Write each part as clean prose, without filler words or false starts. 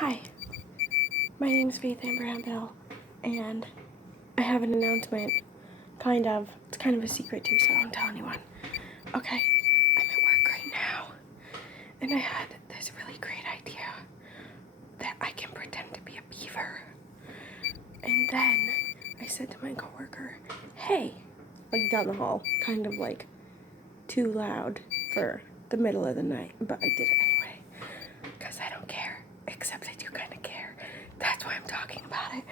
Hi, my name's Faith Amber Bell, and I have an announcement. It's kind of a secret too, so don't tell anyone. Okay, I'm at work right now, and I had this really great idea that I can pretend to be a beaver. And then I said to my coworker, hey, like down the hall, kind of like too loud for the middle of the night, but I did it anyway, because I don't care, except I do kind of care. That's why I'm talking about it.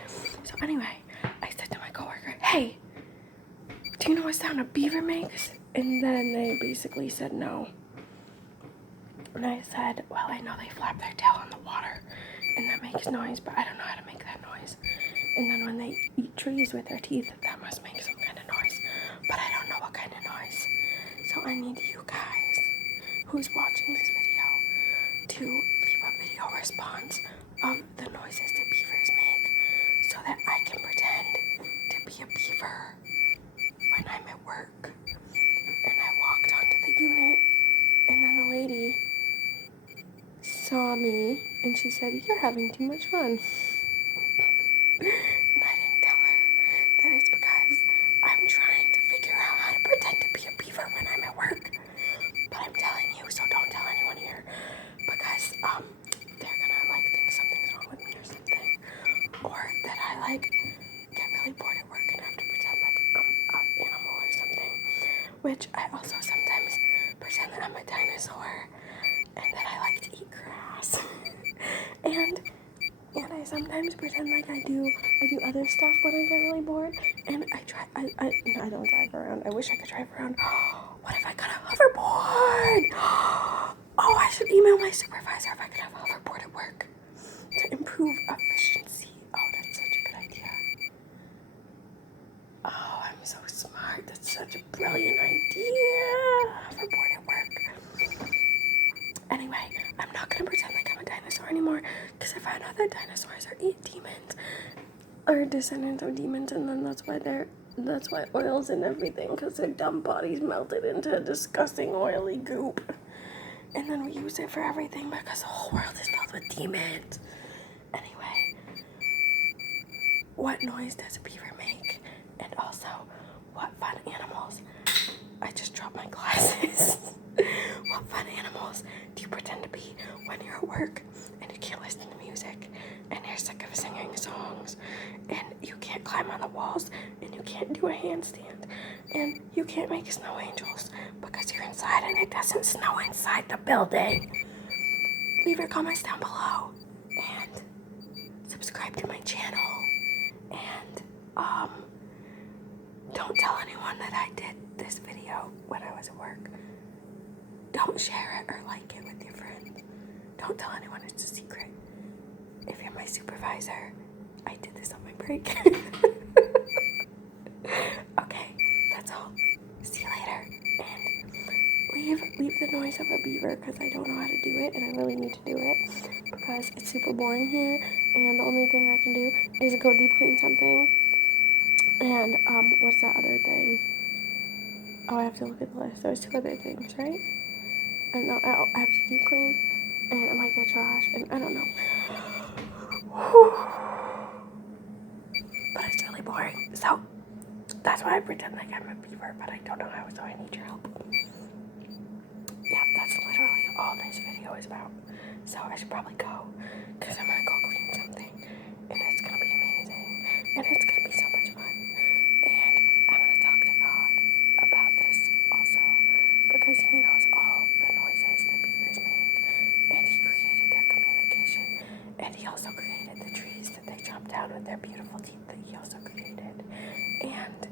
So anyway, I said to my coworker, hey, do you know what sound a beaver makes? And then they basically said no. And I said, well, I know they flap their tail on the water, and that makes noise, but I don't know how to make that noise. And then when they eat trees with their teeth, that must make some kind of noise, but I don't know what kind of noise. So I need you guys, who's watching this video, to leave a video response of the noises that beavers make, so that I can pretend to be a beaver when I'm at work. And I walked onto the unit, and then the lady saw me, and she said, you're having too much fun. And I didn't tell her that it's because I'm trying to figure out how to pretend to be a beaver when I'm at work. But I'm telling you, so don't tell anyone here, because they're gonna like think something's wrong with me or something, or that I get really bored at work and have to pretend like I'm an animal or something. Which I also sometimes pretend that I'm a dinosaur and that I like to eat grass. and I sometimes pretend like I do other stuff when I get really bored. And I don't drive around. I wish I could drive around. What if I got a hoverboard? Oh, I should email my supervisor if I could have a hoverboard at work to improve efficiency. Oh, that's such a good idea. Oh, I'm so smart. That's such a brilliant idea. Hoverboard at work. Anyway, I'm not gonna pretend like I'm a dinosaur anymore, because I found out that dinosaurs are demons, or descendants of demons, and then that's why oils and everything, because their dumb bodies melted into a disgusting oily goop. And then we use it for everything because the whole world is filled with demons. Anyway, what noise does a beaver make? And also, what fun animals? I just dropped my glasses. What fun animals do you pretend to be when you're at work and you can't listen to music and you're sick of singing songs and you can't climb on the walls and you can't do a handstand and you can't make snow angels because you're inside and it doesn't snow inside the building? Leave your comments down below and subscribe to my channel, and don't tell anyone that I did this video when I was at work. Don't share it or like it with your friends. Don't tell anyone, it's a secret. If you're my supervisor, I did this on my break. Okay, that's all. See you later. And leave the noise of a beaver, because I don't know how to do it, and I really need to do it because it's super boring here, and the only thing I can do is go deep clean something. And what's that other thing? Oh, I have to look at the list. There's 2 other things, right? And no, I have to deep clean, and I might get trash, and I don't know. But it's really boring, so that's why I pretend like I'm a beaver, but I don't know how, so I need your help. Yeah, that's literally all this video is about. So I should probably go, because I'm gonna go clean something, and it's gonna be amazing, and it's gonna be so much fun. And I'm gonna talk to God about this also, because He knows all the noises that beavers make, and He created their communication, and He also created the trees that they chop down with their beautiful teeth that He also created. And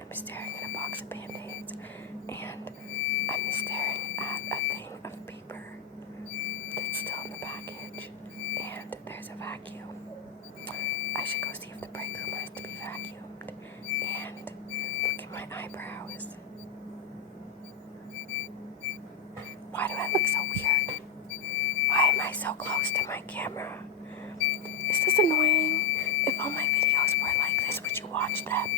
I'm staring at a box of Band-Aids, and I'm staring at a thing of paper that's still in the package, and there's a vacuum. I should go see if the break room has to be vacuumed, and look at my eyebrows. Why do I look so weird? Why am I so close to my camera? Is this annoying? If all my videos were like this, would you watch them?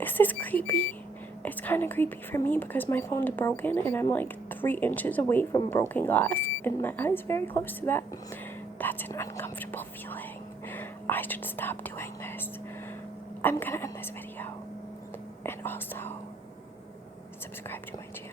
Is this creepy? It's kind of creepy for me because my phone's broken and I'm like 3 inches away from broken glass and my eye's very close to that. That's That's an uncomfortable feeling. I should stop doing this. I'm gonna end this video. And also, subscribe to my channel.